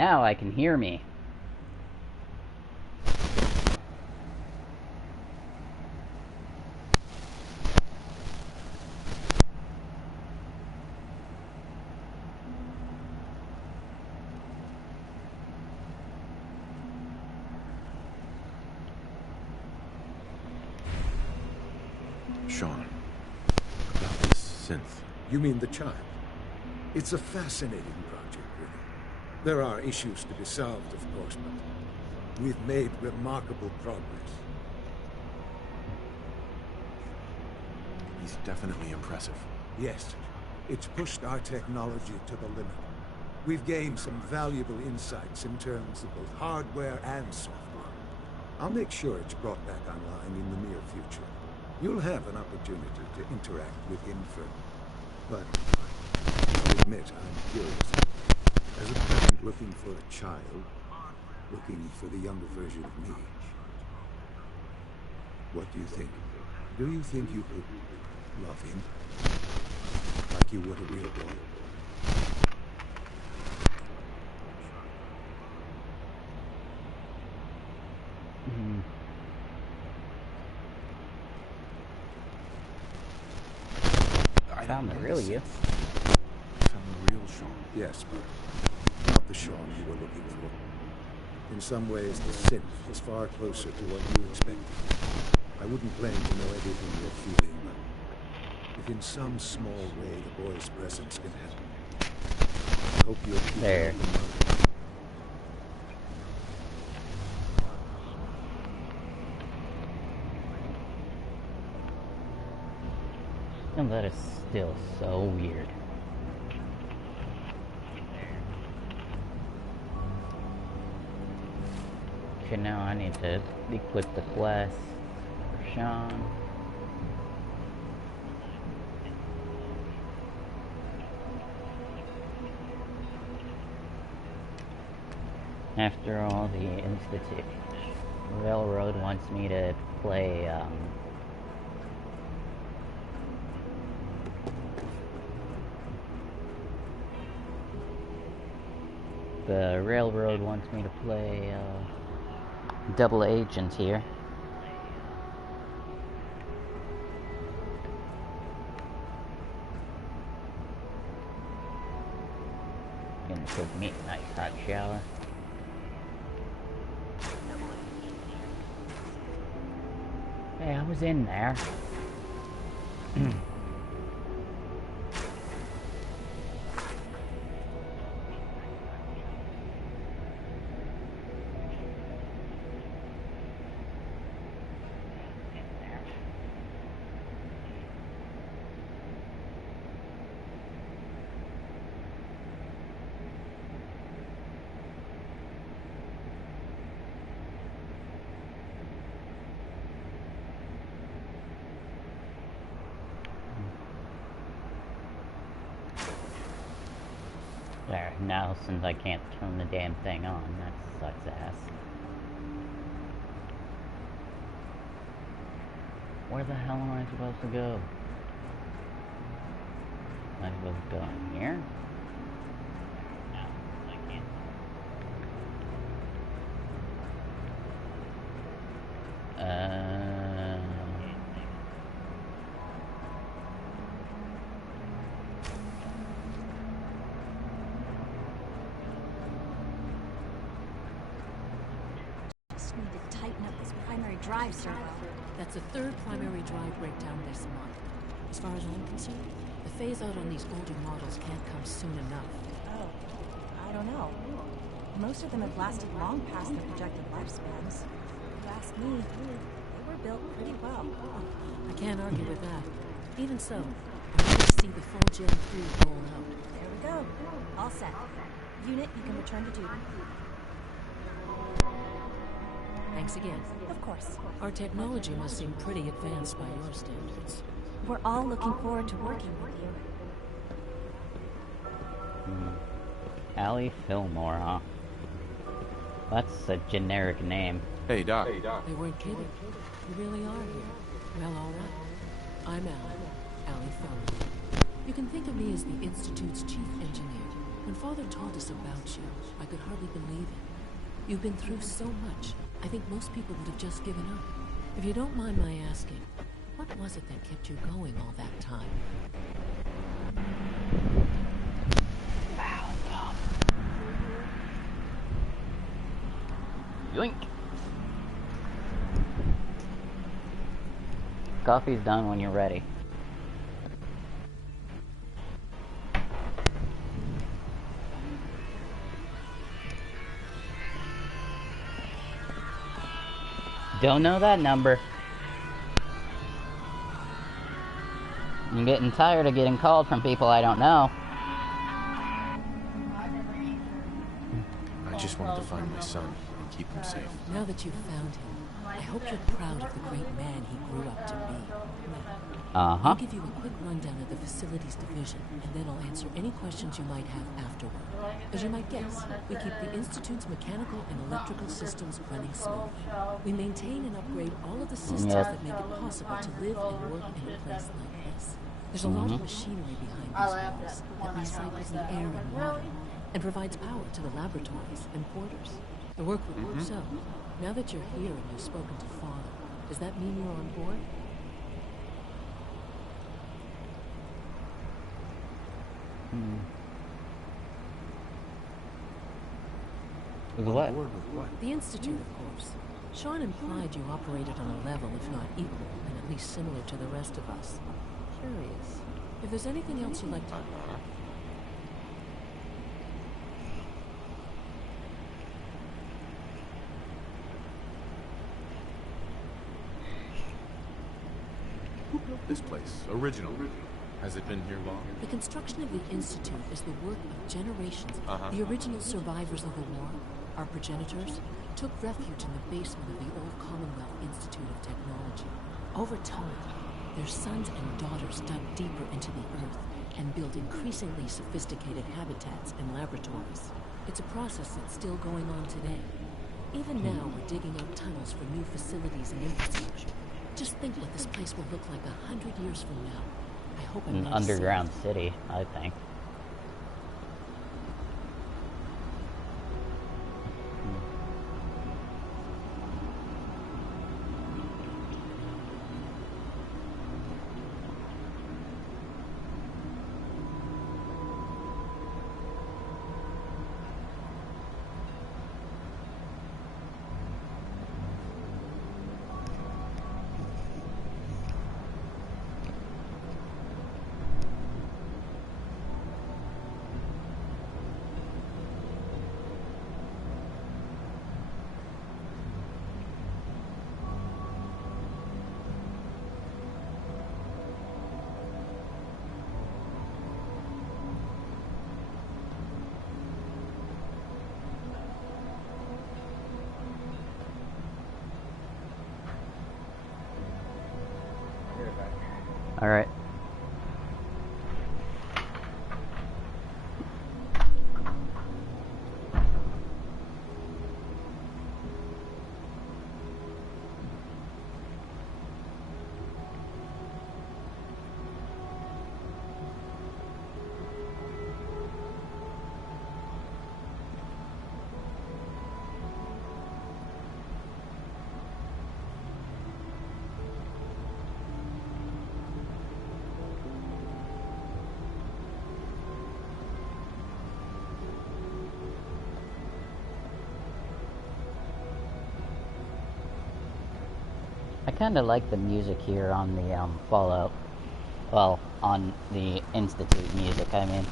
Now I can hear me. Sean, about this synth. You mean the child? It's a fascinating project, really. There are issues to be solved, of course, but we've made remarkable progress. He's definitely impressive. Yes, it's pushed our technology to the limit. We've gained some valuable insights in terms of both hardware and software. I'll make sure it's brought back online in the near future. You'll have an opportunity to interact with him further. But I'll admit I'm curious. As a parent looking for a child, looking for the younger version of me, what do you think? Do you think you could love him like you would a real boy? Found the real you. Found the real Sean. Yes, but not the Sean you were looking for. In some ways, the synth is far closer to what you expected. I wouldn't claim to know everything you're feeling, but if in some small way the boy's presence can help, I hope you'll keep there. And that is still so weird. Okay, now I need to equip the quest for Sean. After all, the Institute Railroad wants me to play, the Railroad wants me to play, double agent here. Gonna take me a nice hot shower. Hey, I was in there. There, now since I can't turn the damn thing on, that sucks ass. Where the hell am I supposed to go? Am I supposed to go in here? No, I can't. Just need to tighten up this primary drive servo. That's the third primary drive breakdown this month. As far as I'm concerned, the phase-out on these older models can't come soon enough. Oh, I don't know. Most of them have lasted long past their projected lifespans. If you ask me, they were built pretty well. I can't argue with that. Even so, I want to see the full Gen 3 roll out. There we go. All set. Unit, you can return to duty. Thanks again. Of course. Our technology must seem pretty advanced by your standards. We're all looking forward to working with you. Allie Fillmore, huh? That's a generic name. Hey, Doc. They weren't kidding. You really are here. Well, all right. I'm Allie Fillmore. You can think of me as the Institute's chief engineer. When Father told us about you, I could hardly believe it. You've been through so much, I think most people would have just given up. If you don't mind my asking, what was it that kept you going all that time? Yoink! Coffee's done when you're ready. Don't know that number. I'm getting tired of getting called from people I don't know. I just wanted to find my son and keep him safe. Now that you've found him, I hope you're proud of the great man he grew up to be. I'll give you a quick rundown of the facilities division, and then I'll answer any questions you might have afterward. As you might guess, we keep the Institute's mechanical and electrical systems running smoothly. We maintain and upgrade all of the systems that make it possible to live and work in a place like this. There's a lot of machinery behind these walls that recycles the air and water, and provides power to the laboratories and quarters. The work would work so. Now that you're here and you've spoken to Father, does that mean you're on board? With what? The Institute, of course. Sean implied you operated on a level, if not equal, and at least similar to the rest of us. Curious. If there's anything else you'd like to... Who built this place? Original. Has it been here long? The construction of the Institute is the work of generations. The original survivors of the war, our progenitors, took refuge in the basement of the old Commonwealth Institute of Technology. Over time, their sons and daughters dug deeper into the earth and built increasingly sophisticated habitats and laboratories. It's a process that's still going on today. Even now, we're digging out tunnels for new facilities and infrastructure. Just think what this place will look like 100 years from now. I hope I'm An not underground city, I think. All right. I kind of like the music here on the Fallout. Well, on the Institute music, I mean.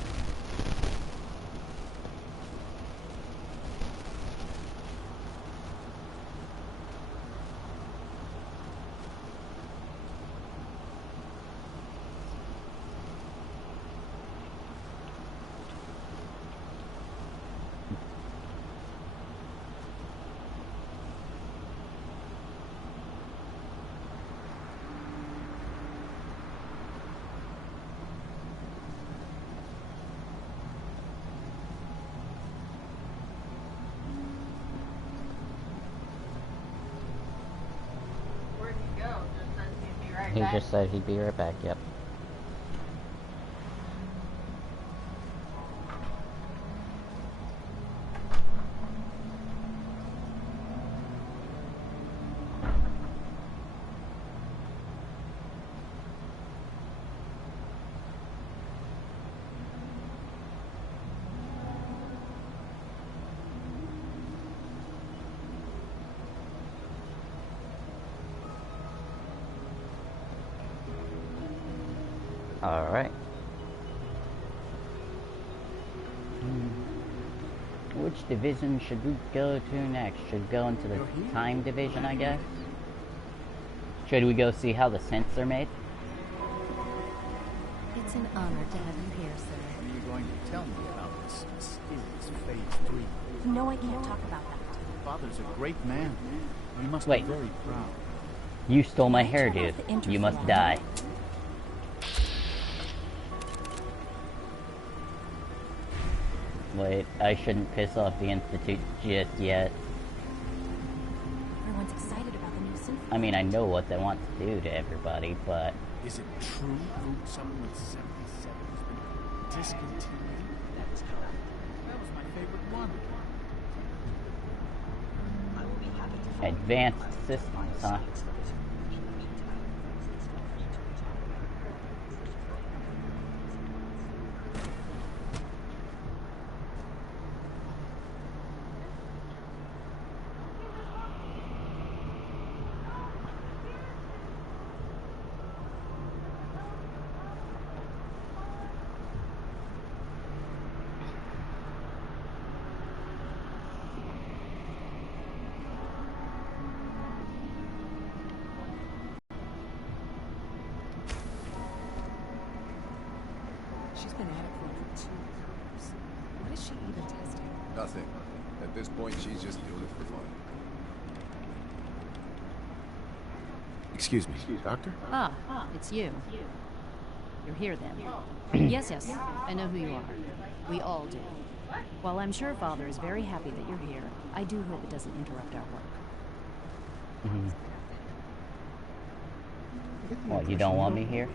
He just said he'd be right back, yep. Alright. Which division should we go to next? Should we go into the time division, I guess? Should we go see how the synths are made? It's an honor to have you here, sir. What are you going to tell me about this mysterious Phase 3? No, I can't talk about that. Father's a great man. You must Wait. be very proud. You stole my hair, dude. You must die. Wait, I shouldn't piss off the Institute just yet. Everyone's excited about the new synth. I mean, I know what they want to do to everybody, but... Is it true Food Supplement 77 has been discontinued? That was my favorite one. Advanced systems, huh? She's been at it for 2 years. What is she even testing? Nothing. At this point, she's just doing it for fun. Excuse me, Doctor? Ah, it's you. You're here then. Yes, I know who you are. We all do. While I'm sure Father is very happy that you're here, I do hope it doesn't interrupt our work. What, you don't want me here?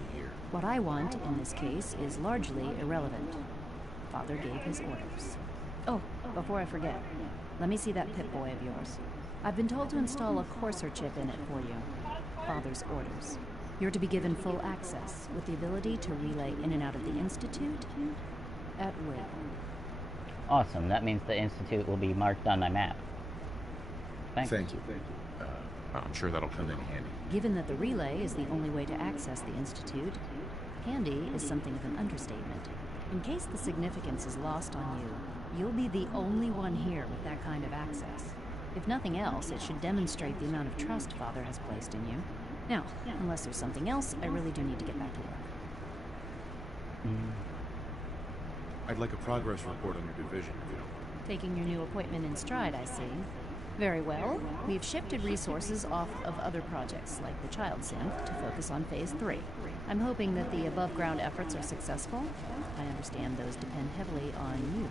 What I want, in this case, is largely irrelevant. Father gave his orders. Oh, before I forget, let me see that Pip-Boy of yours. I've been told to install a Courser chip in it for you. Father's orders. You're to be given full access, with the ability to relay in and out of the Institute at will. Awesome, that means the Institute will be marked on my map. Thanks. Thank you. I'm sure that'll come in handy. Given that the relay is the only way to access the Institute, handy is something of an understatement. In case the significance is lost on you, you'll be the only one here with that kind of access. If nothing else, it should demonstrate the amount of trust Father has placed in you. Now, unless there's something else, I really do need to get back to work. I'd like a progress report on your division, if you don't mind. Taking your new appointment in stride, I see. Very well. We've shifted resources off of other projects, like the Child Synth, to focus on Phase 3. I'm hoping that the above-ground efforts are successful. I understand those depend heavily on you.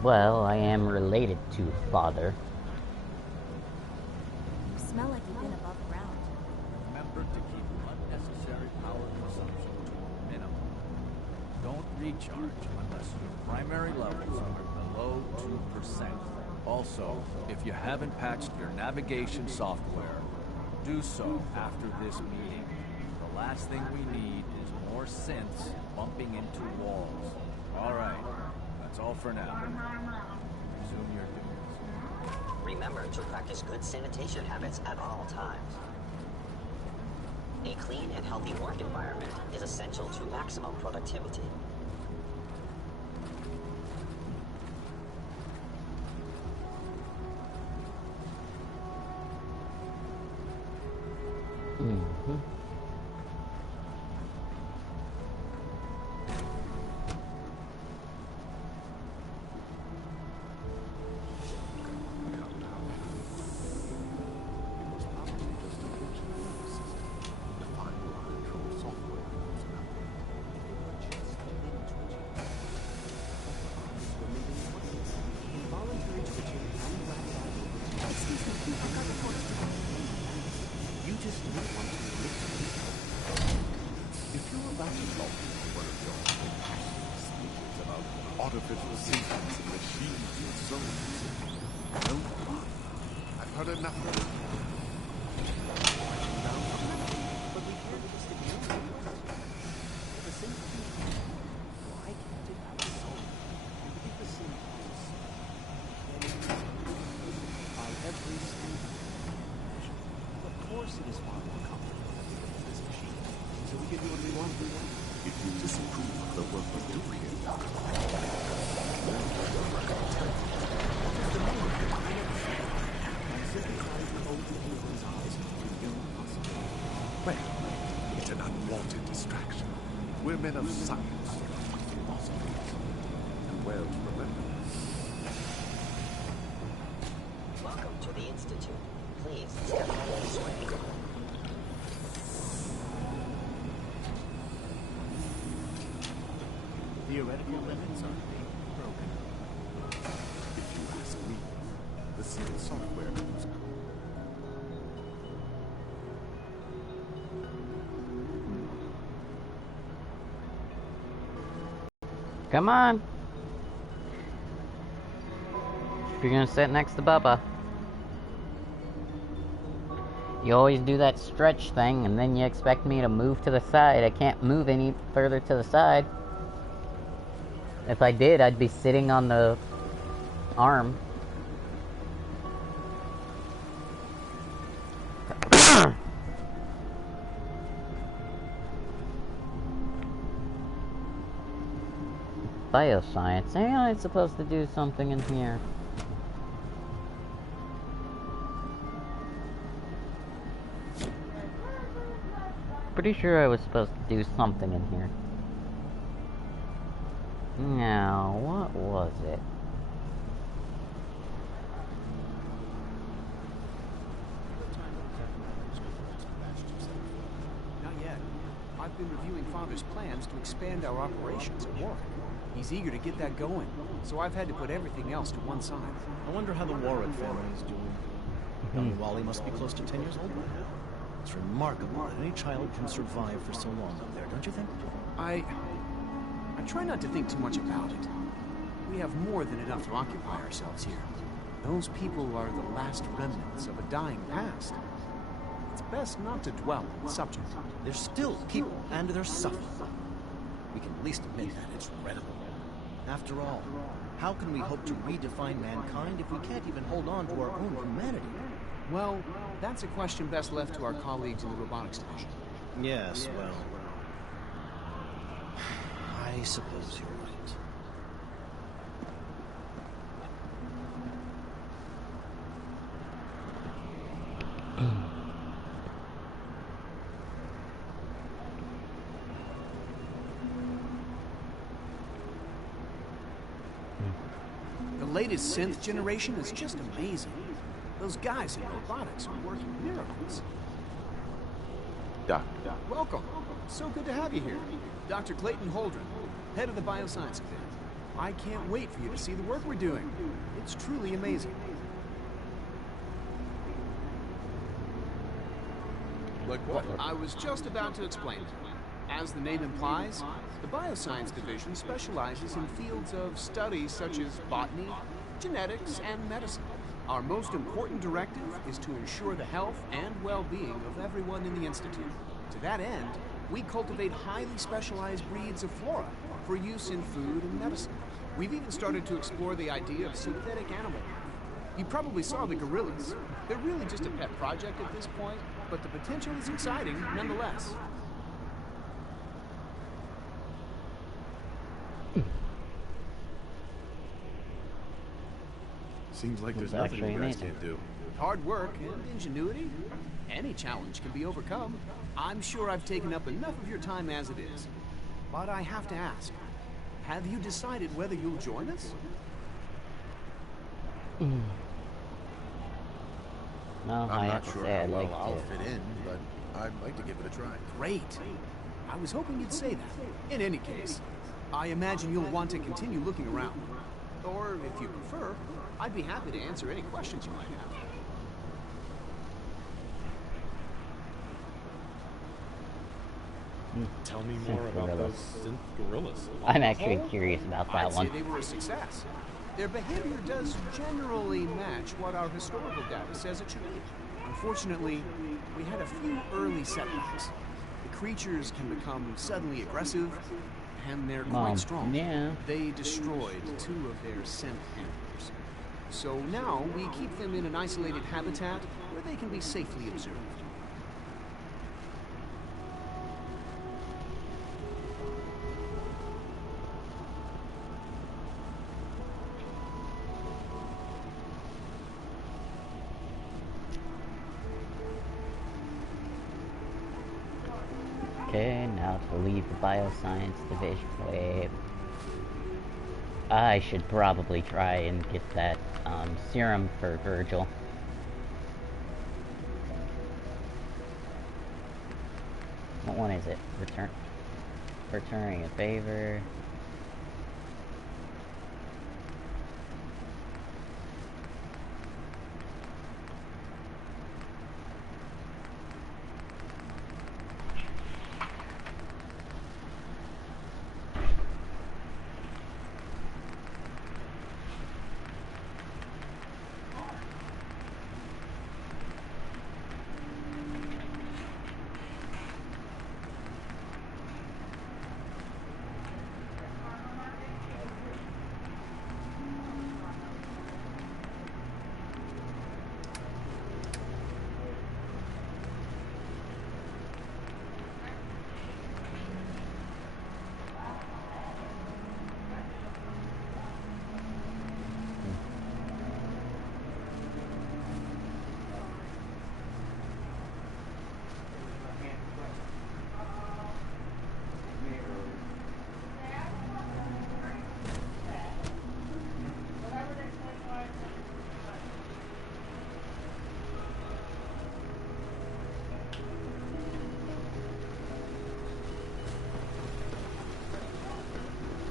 Well, I am related to Father. You smell like you've been above ground. Remember to keep unnecessary power consumption to a minimum. Don't recharge unless your primary levels are below 2%. Also, if you haven't patched your navigation software, do so after this meeting. The last thing we need is more synths bumping into walls. All right, that's all for now. Resume your duties. Remember to practice good sanitation habits at all times. A clean and healthy work environment is essential to maximum productivity. about artificial systems and machines and souls. Don't lie. I've heard enough of it. But we can't just ignore it. The simple thing. Why can't it have a soul? And to get the symbols by every single measure. Of course it is far more complicated than this machine. So we can do what we want. If you disapprove of the work we do here, well, it's an unwanted distraction. We're men of science, philosophy, and well to remember. Welcome to the Institute. Please step out this way. Theoretical limits are being broken. If you ask me, the sealed software is Come on. If you're gonna sit next to Bubba. You always do that stretch thing, and then you expect me to move to the side. I can't move any further to the side. If I did, I'd be sitting on the arm. Bioscience. Hey, I'm supposed to do something in here. Pretty sure I was supposed to do something in here. Now, what was it? Not yet. I've been reviewing Father's plans to expand our operations at Warwick. He's eager to get that going, so I've had to put everything else to one side. I wonder how the Warwick family is doing. Young Wally must be close to 10 years old by now. It's remarkable that any child can survive for so long up there, don't you think? I try not to think too much about it. We have more than enough to occupy ourselves here. Those people are the last remnants of a dying past. It's best not to dwell on the subject. They're still people, and they're suffering. We can at least admit that it's incredible. After all, how can we hope to redefine mankind if we can't even hold on to our own humanity? Well, that's a question best left to our colleagues in the robotics division. Yes, well, I suppose you're right. The latest synth generation is just amazing. Those guys in robotics are working miracles. Doctor. Welcome. So good to have you here. Dr. Clayton Holdren, head of the Bioscience Division. I can't wait for you to see the work we're doing. It's truly amazing. Like what? I was just about to explain it. As the name implies, the Bioscience Division specializes in fields of study such as botany, genetics, and medicine. Our most important directive is to ensure the health and well-being of everyone in the Institute. To that end, we cultivate highly specialized breeds of flora for use in food and medicine. We've even started to explore the idea of synthetic animal life. You probably saw the gorillas. They're really just a pet project at this point, but the potential is exciting nonetheless. Seems like there's It's nothing you actually guys amazing. can't do. With hard work and ingenuity, any challenge can be overcome. I'm sure I've taken up enough of your time as it is. But I have to ask, have you decided whether you'll join us? No, I I'm have not to sure say how I'd well like I'll to. fit in, but I'd like to give it a try. Great. I was hoping you'd say that. In any case, I imagine you'll want to continue looking around. Or, if you prefer, I'd be happy to answer any questions you might have. Tell me more about those synth gorillas. I'm actually curious about that one. I'd say they were a success. Their behavior does generally match what our historical data says it should be. Unfortunately, we had a few early setbacks. The creatures can become suddenly aggressive, and they're quite strong. Yeah. They destroyed 2 of their scent handlers. So now we keep them in an isolated habitat where they can be safely observed. Okay, now to leave the bioscience division. Wait. I should probably try and get that serum for Virgil. What one is it? Returning a favor.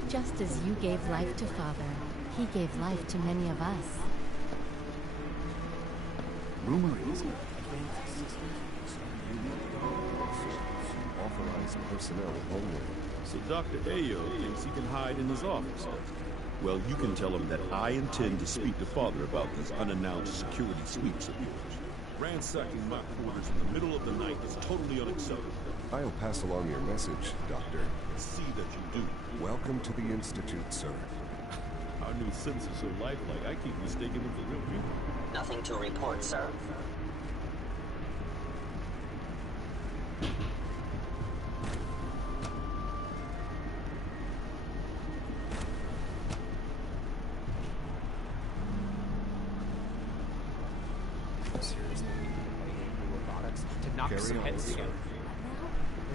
Just as you gave life to Father, he gave life to many of us. Rumor is authorized personnel only. So Dr. Ayo thinks he can hide in his office. Well, you can tell him that I intend to speak to Father about these unannounced security sweeps of yours. Ransacking my quarters in the middle of the night is totally unacceptable. I'll pass along your message, Doctor. See that you do. Welcome to the Institute, sir. Our new synths are so lifelike, I keep mistaking them for real people. Nothing to report, sir.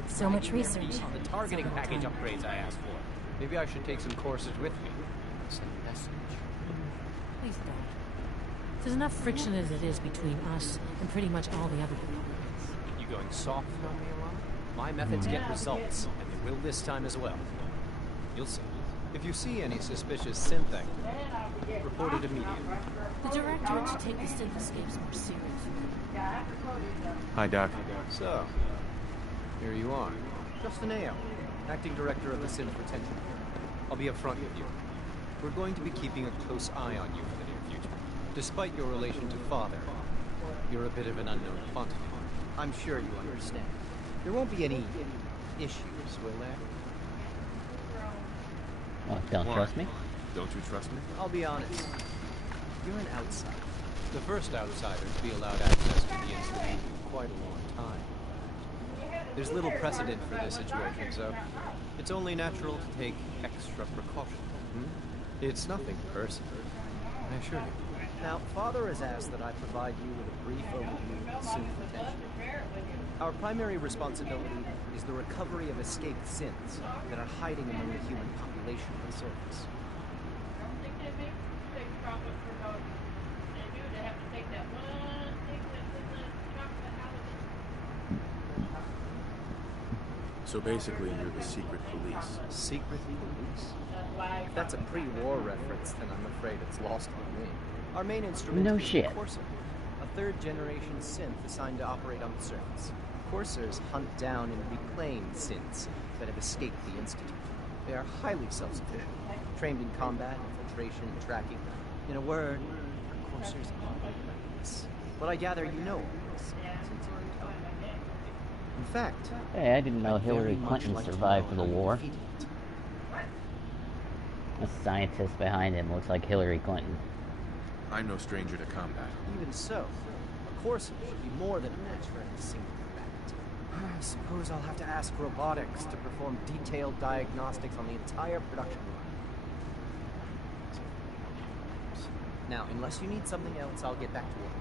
So much research. On the targeting package upgrades I asked for. Maybe I should take some courses with me. Send a message. Please don't. There's enough friction as it is between us and pretty much all the other departments. You going soft on me, Alana? My methods get results, and they will this time as well. You'll see. If you see any suspicious synth activity, report it immediately. The Directorate should take the synthescapes more seriously. Hi, Doc. So, here you are. Justin Ayo, Acting Director of the Synth Retention. I'll be upfront with you. We're going to be keeping a close eye on you for the near future. Despite your relation to Father, you're a bit of an unknown quantity. I'm sure you understand. There won't be any issues, will there? Well, don't trust me? Don't you trust me? I'll be honest. You're an outsider. The first outsider to be allowed access to the Institute for quite a long time. There's little precedent for this situation, so it's only natural to take extra precaution. It's nothing personal, I assure you. Now, Father has asked that I provide you with a brief overview of synth retention. Our primary responsibility is the recovery of escaped synths that are hiding among the human population on the surface. So basically, you're the secret police. Secret police? If that's a pre-war reference, then I'm afraid it's lost on me. Our main instrument No is shit. the Corsair, a third-generation synth assigned to operate on the surface. coursers hunt down and reclaim synths that have escaped the Institute. They are highly self-sufficient, trained in combat, infiltration, and tracking. In a word, our coursers are relentless. But I gather you know all this, since you can tell me. In fact... Hey, I didn't know Hillary Clinton survived the war. The scientist behind him looks like Hillary Clinton. I'm no stranger to combat. Even so, a courser should be more than a match for any single combatant. I suppose I'll have to ask robotics to perform detailed diagnostics on the entire production line. Now, unless you need something else, I'll get back to work.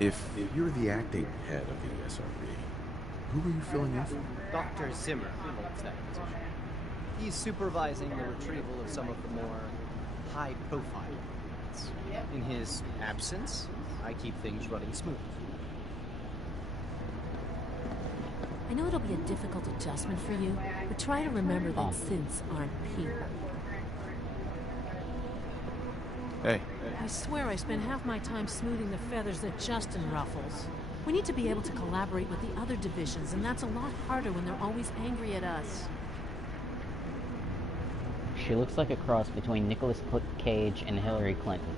If you're the acting head of the SRB, who are you filling in for? Dr. Zimmer holds that position. He's supervising the retrieval of some of the more high-profile ones. In his absence, I keep things running smooth. I know it'll be a difficult adjustment for you, but try to remember that synths aren't people. Hey. I swear I spend half my time smoothing the feathers that Justin ruffles. We need to be able to collaborate with the other divisions, and that's a lot harder when they're always angry at us. She looks like a cross between Nicolas Cage and Hillary Clinton.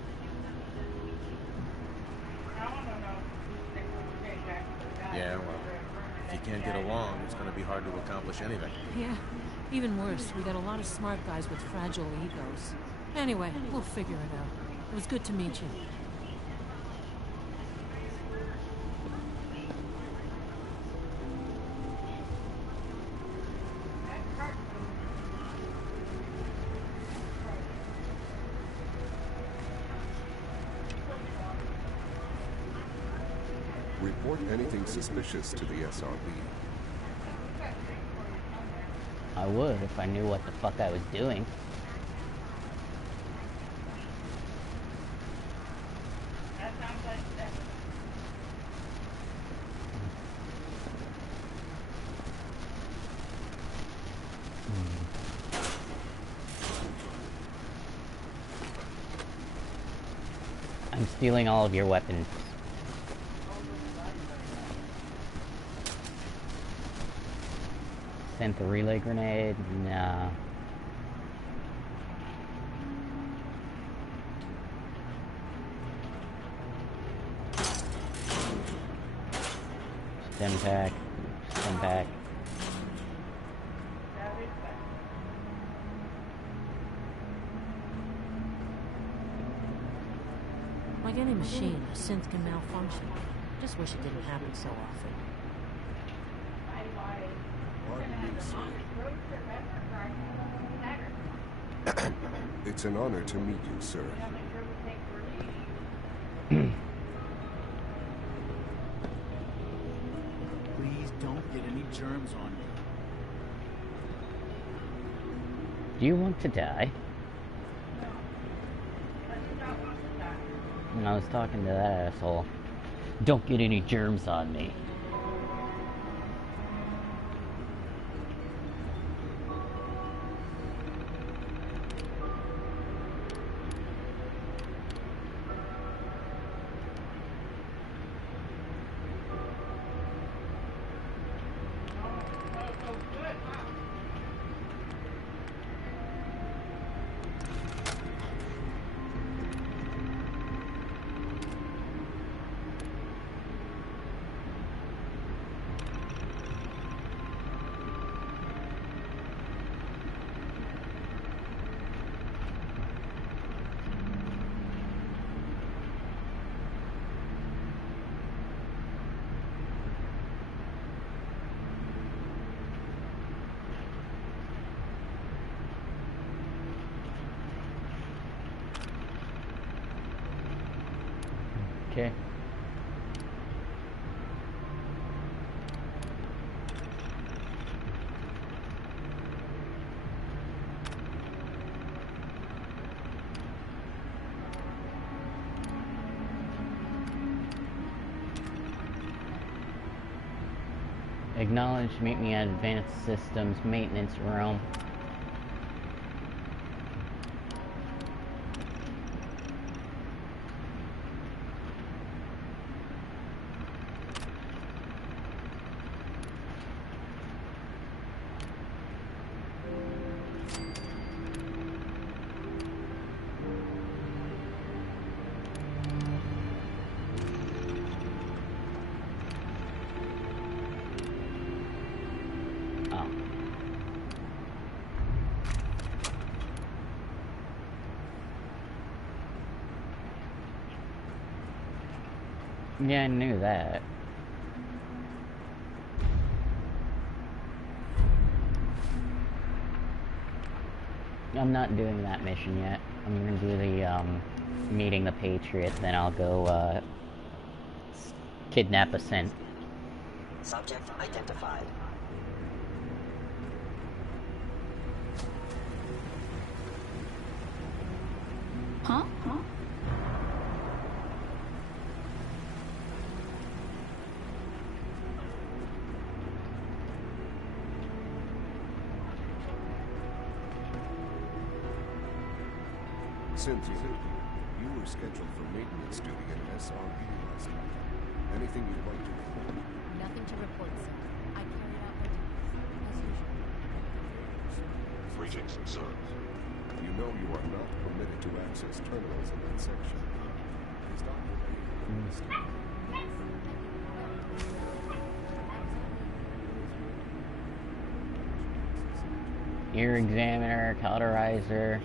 Yeah, well, if you can't get along, it's going to be hard to accomplish anything. Yeah, even worse, we got a lot of smart guys with fragile egos. Anyway, we'll figure it out. It was good to meet you. Report anything suspicious to the SRB. I would if I knew what the fuck I was doing. I'm stealing all of your weapons. Sent the relay grenade? Nah. Stim pack. Stim pack. Like any machine, a synth can malfunction. Just wish it didn't happen so often. It's an honor to meet you, sir. Please don't get any germs on me. Do you want to die? And I was talking to that asshole. Don't get any germs on me. Okay. Acknowledge, meet me at Advanced Systems Maintenance Room. Yeah, I knew that. I'm not doing that mission yet. I'm gonna do the, meeting the Patriot, then I'll go, kidnap a synth. Subject identified. Huh? Cynthia, you were scheduled for maintenance duty at SRB last night. Anything you'd like to report? Nothing to report, sir. I carried out my duties, as usual. Greetings, sir. You know you are not permitted to access terminals in that section. Is Dr. Ray Ear examiner, cauterizer.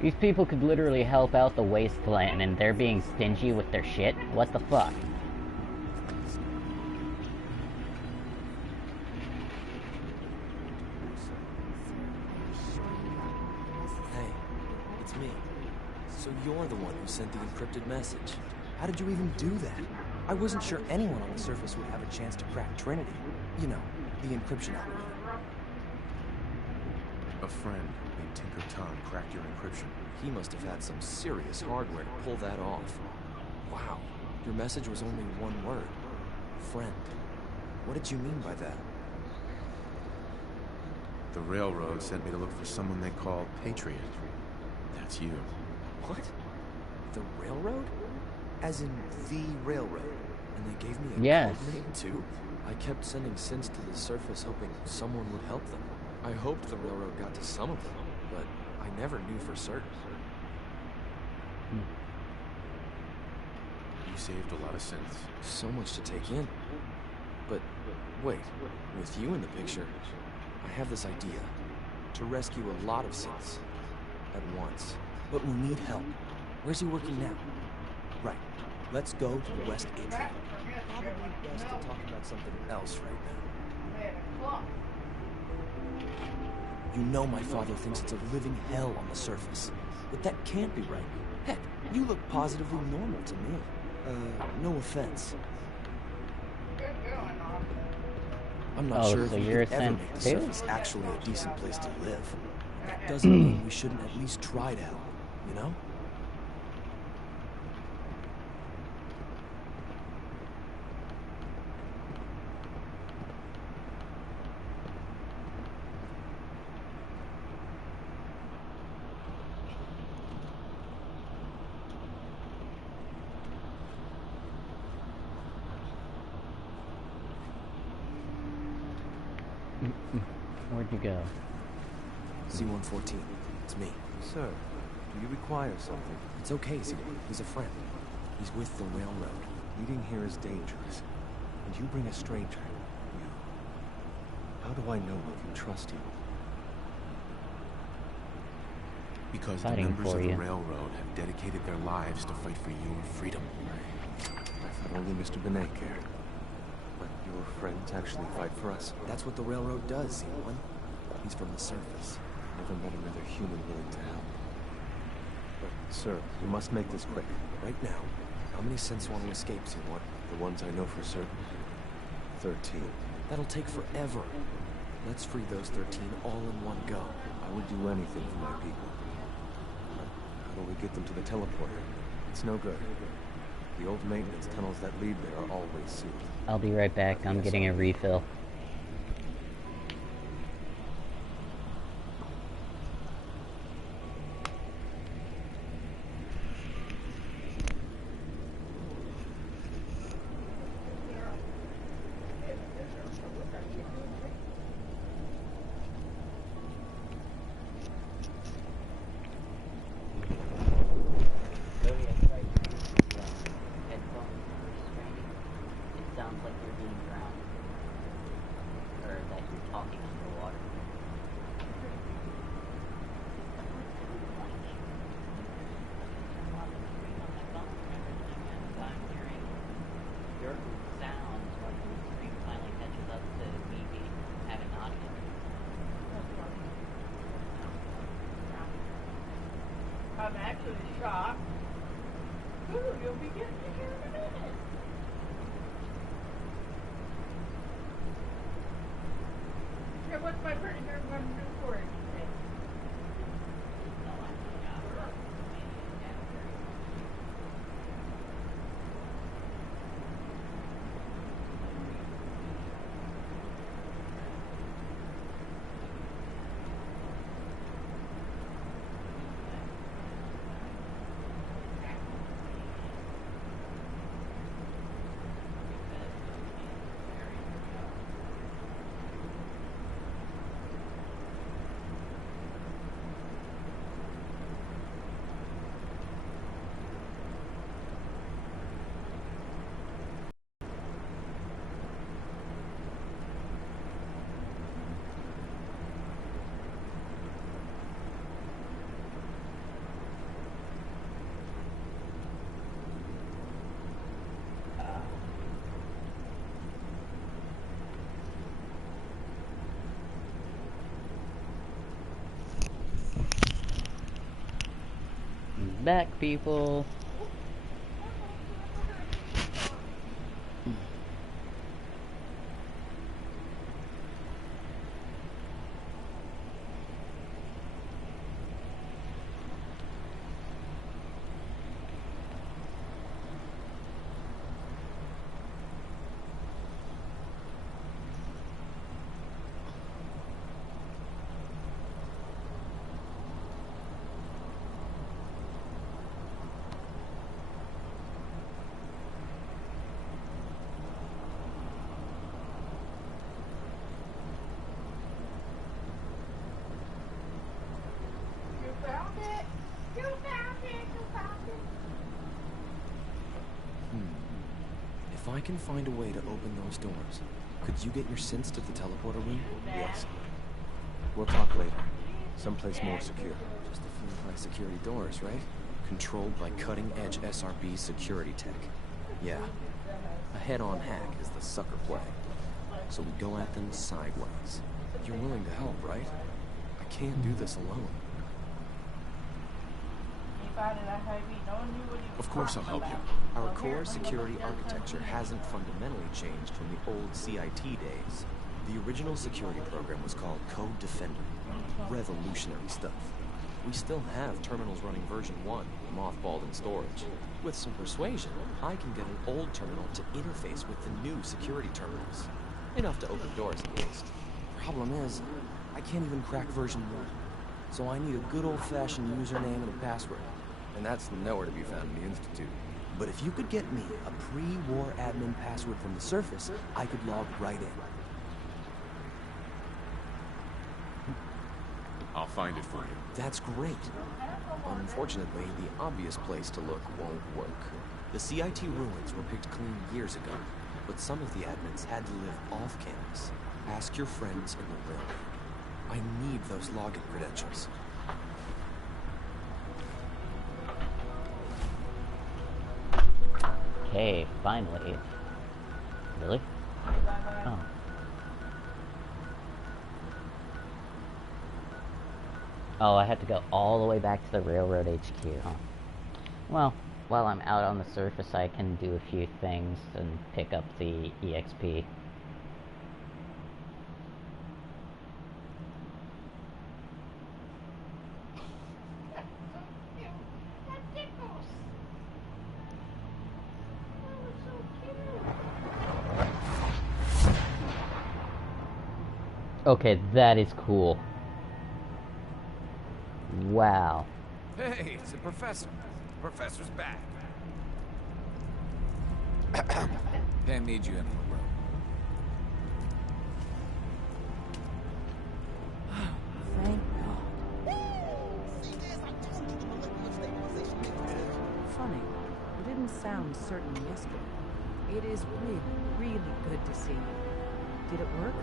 These people could literally help out the wasteland and they're being stingy with their shit? What the fuck? Hey, it's me. So you're the one who sent the encrypted message. How did you even do that? I wasn't sure anyone on the surface would have a chance to crack Trinity. You know, the encryption algorithm. A friend named Tinker Tom cracked your encryption. He must have had some serious hardware to pull that off. Wow, your message was only one word. Friend. What did you mean by that? The railroad sent me to look for someone they call Patriot. That's you. What? The railroad? As in the railroad? And they gave me a Yes. code name too? I kept sending synths to the surface hoping someone would help them. I hoped the railroad got to some of them, but I never knew for certain. You saved a lot of synths. So much to take in. But wait, with you in the picture, I have this idea. To rescue a lot of synths at once. But we'll need help. Where's he working now? Right. Let's go to the West Atrium. Probably best to talk about something else right now. You know my father thinks it's a living hell on the surface. But that can't be right. Heck, you look positively normal to me. No offense. I'm not sure if we could ever make the surface actually a decent place to live. That doesn't mean we shouldn't at least try to help, you know? Where'd you go? C-114. It's me. Sir, do you require something? It's okay, Z-1. He's a friend. He's with the railroad. Meeting here is dangerous. And you bring a stranger. How do I know we can trust you? Because the members of the railroad have dedicated their lives to fight for your freedom. I thought only Mr. Benet cared. But your friends actually fight for us? That's what the railroad does, Z-1. He's from the surface. Never met another human willing to help. But, sir, we must make this quick. Right now. How many synths want to escape, Z-1? The ones I know for certain? 13. That'll take forever. Let's free those 13 all in one go. I would do anything for my people. But how do we get them to the teleporter? It's no good. The old maintenance tunnels that lead there are always sealed. I'll be right back. I'm getting a refill. I'm actually shocked. Ooh, you'll be getting me here in a minute. Okay, what's my pretty girl going to do for it? Back, people. If I can find a way to open those doors, could you get your synths to the teleporter room? Yes. We'll talk later. Someplace more secure. Just a few high security doors, right? Controlled by cutting-edge SRB security tech. Yeah. A head-on hack is the sucker play. So we go at them sideways. You're willing to help, right? I can't do this alone. Of course I'll help you. Our core security architecture hasn't fundamentally changed from the old CIT days. The original security program was called Code Defender. Revolutionary stuff. We still have terminals running version 1, mothballed in storage. With some persuasion, I can get an old terminal to interface with the new security terminals. Enough to open doors at least. Problem is, I can't even crack version 1. So I need a good old-fashioned username and a password. And that's nowhere to be found in the Institute. But if you could get me a pre-war admin password from the surface, I could log right in. I'll find it for you. That's great. Unfortunately, the obvious place to look won't work. The CIT ruins were picked clean years ago, but some of the admins had to live off campus. Ask your friends in the room. I need those login credentials. Okay, finally. Really? Oh. Oh, I had to go all the way back to the Railroad HQ, huh? Well, while I'm out on the surface, I can do a few things and pick up the EXP. Okay, that is cool. Wow. Hey, it's the professor. The professor's back. Pam needs you in the room. Thank God. Funny. You didn't sound certain yesterday. It is really, really good to see you. Did it work?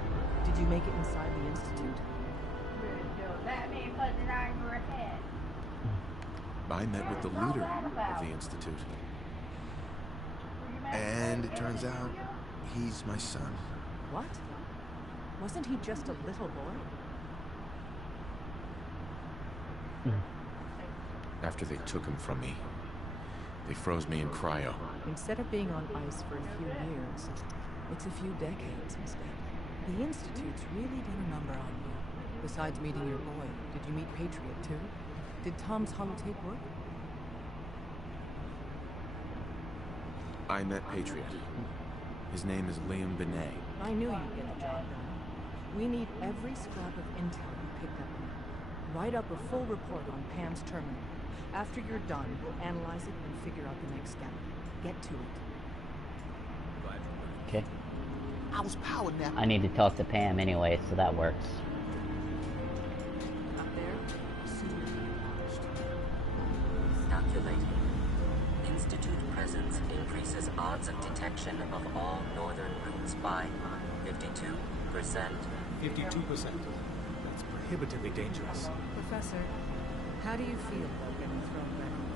Did you make it inside the Institute? That means putting it on your head. I met with the leader of the Institute. And it turns out, he's my son. What? Wasn't he just a little boy? After they took him from me, they froze me in cryo. Instead of being on ice for a few years, it's a few decades instead. The Institute's really done a number on you. Besides meeting your boy, did you meet Patriot too? Did Tom's holotape work? I met Patriot. His name is Liam Benet. I knew you'd get the job done. We need every scrap of intel you picked up. Write up a full report on Pam's terminal. After you're done, we'll analyze it and figure out the next step. Get to it. Okay. I was powered now. I need to talk to Pam anyway, so that works. Up there, soon to be launched. Calculating. Institute presence increases odds of detection of all northern routes by 52%. 52%. That's prohibitively dangerous. Professor, how do you feel about getting thrown back into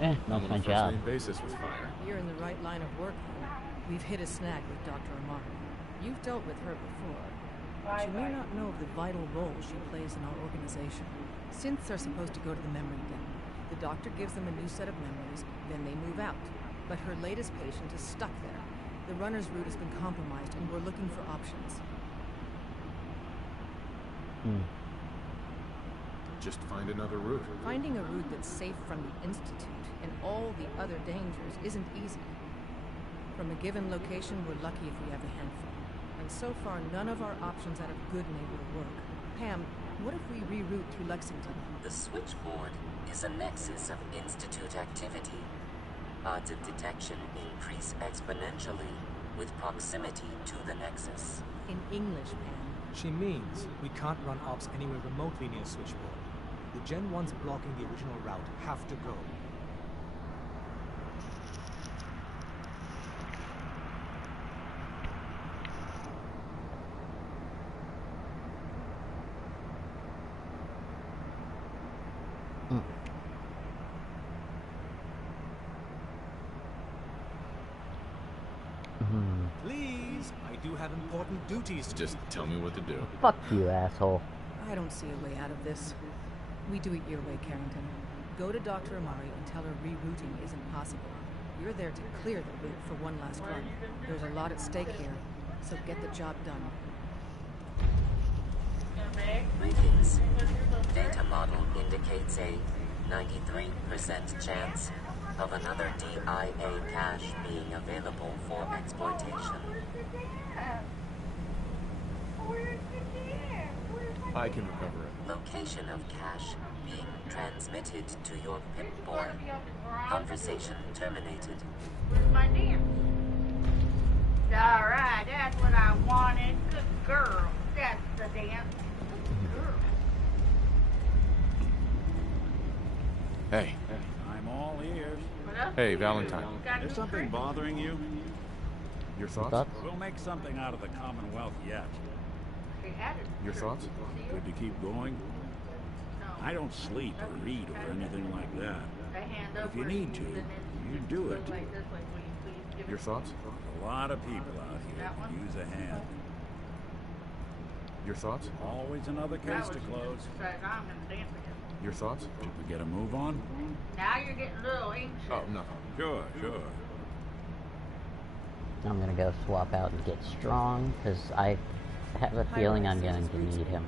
the fire? That's my job. Basis with fire. You're in the right line of work, though. We've hit a snag with Dr. Amari. You've dealt with her before, but you may not know of the vital role she plays in our organization. Synths are supposed to go to the memory den. The doctor gives them a new set of memories, then they move out. But her latest patient is stuck there. The runner's route has been compromised, and we're looking for options. Just find another route. Finding a route that's safe from the Institute and all the other dangers isn't easy. From a given location, we're lucky if we have a handful. And so far, none of our options out of Goodney will work. Pam, what if we reroute through Lexington? The switchboard is a nexus of Institute activity. Odds of detection increase exponentially with proximity to the nexus. In English, Pam. She means we can't run ops anywhere remotely near Switchboard. The Gen 1s blocking the original route have to go. Please, I do have important duties to Just tell me what to do. Fuck you, asshole. I don't see a way out of this. We do it your way, Carrington. Go to Dr. Amari and tell her rerouting isn't possible. You're there to clear the route for one last run. There's a lot at stake here, so get the job done. Greetings. Data model indicates a 93% chance of another DIA cache being available for exploitation. I can recover it. Location of cache being transmitted to your Pip-Boy. Conversation terminated. Where's my dance? Alright, that's what I wanted. Good girl. That's the dance. Good girl. Hey. I'm all ears. Hey, Valentine. Is something bothering you? Your thoughts? We'll make something out of the Commonwealth yet. Your thoughts? Good to keep going. I don't sleep or read or anything like that. But if you need to, you do it. Your thoughts? A lot of people out here could use a hand. Your thoughts? Always another case to close. Your thoughts? Should we get a move on? Now you're getting a little anxious. Oh, no. Sure. I'm gonna go swap out and get strong, because I have a feeling I'm going to need him.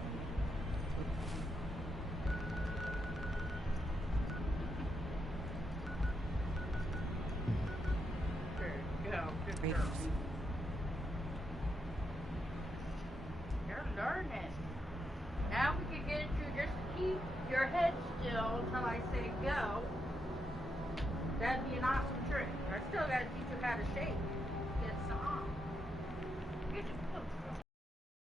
You're learning. Now we can get you just keep your head still until I say go. That'd be an awesome trick. I still gotta teach you how to shake. Get some. Get your foot.